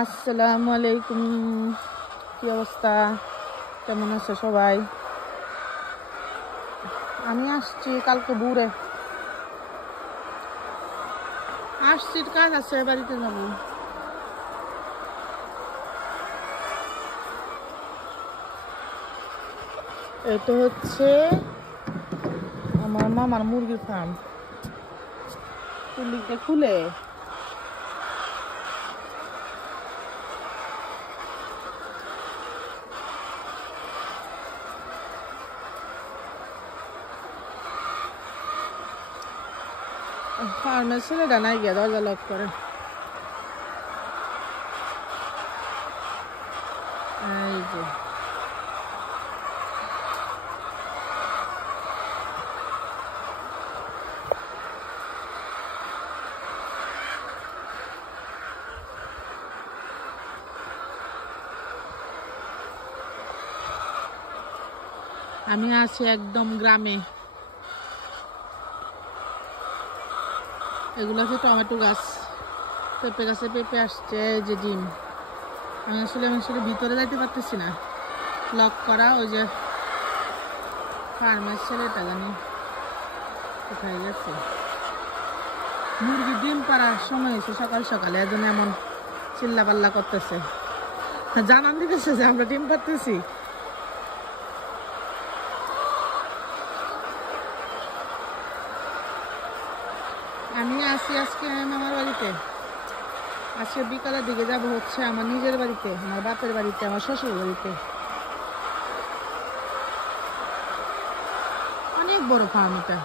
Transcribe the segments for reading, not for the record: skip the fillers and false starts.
আসসালামু আলাইকুম। কি অবস্থা, কেমন আছে সবাই? আমি আসছি কালকে ভোরে, আসছি, কাজ আছে, বাড়িতে যাবো। এটা হচ্ছে আমার মামার মুরগির ফার্ম। তুলিতে খুলে ফার্মের ছেলেটা নাই গিয়া দরজা লক করে। এই যে আমি আছি একদম গ্রামে। এগুলো হচ্ছে টমেটো গাছ, পেঁপে গাছে পেঁপে আসছে। এই যে ডিম, আমি আসলে ভিতরে যাইতে পারতেছি না, লক করা। ওই যে ফার্মের ছেলেটা জানি কোথায় গেছে। মুরগি ডিম পাড়ার সময় হয়েছে সকাল সকালে, এর জন্য এমন চিল্লা পাল্লা করতেছে, জানান দিতেছে যে আমরা ডিম পাড়তেছি। আমি আসি আজকে মামার বাড়িতে, আজকে বিকালের দিকে যাব হচ্ছে আমার নিজের বাড়িতে, আমার বাপের বাড়িতে, আমার শ্বশুর বাড়িতে। অনেক বড় ফার্ম এটা।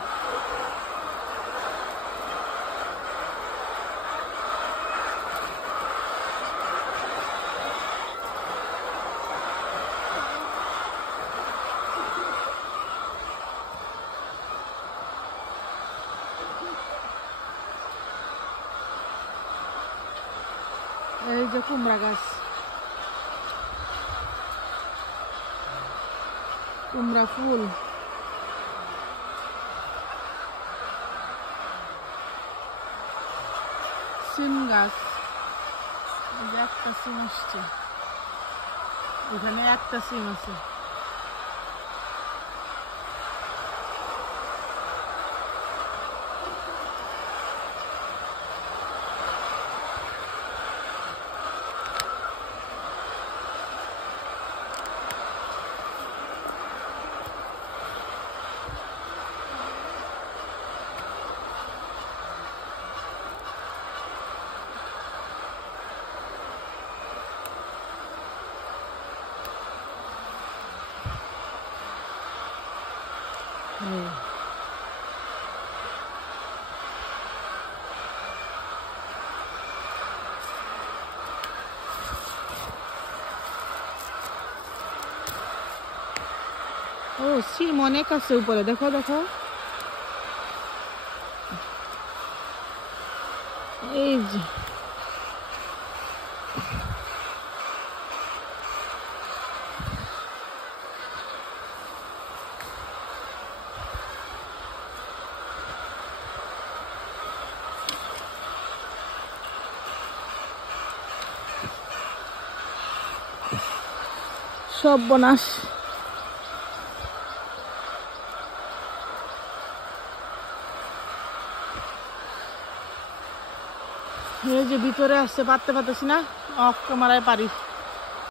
এই যে কুমড়া গাছ, কুমড়া ফুল, সিম গাছ। একটা সিম আসছে, এখানে একটা সিম আছে। ও সিম অনেক আছে উপরে, দেখো দেখো। এই যে সব বনাস। এই যে ভিতরে আসছে, পারতে পারতেছি না, অফ ক্যামেরায় পারি।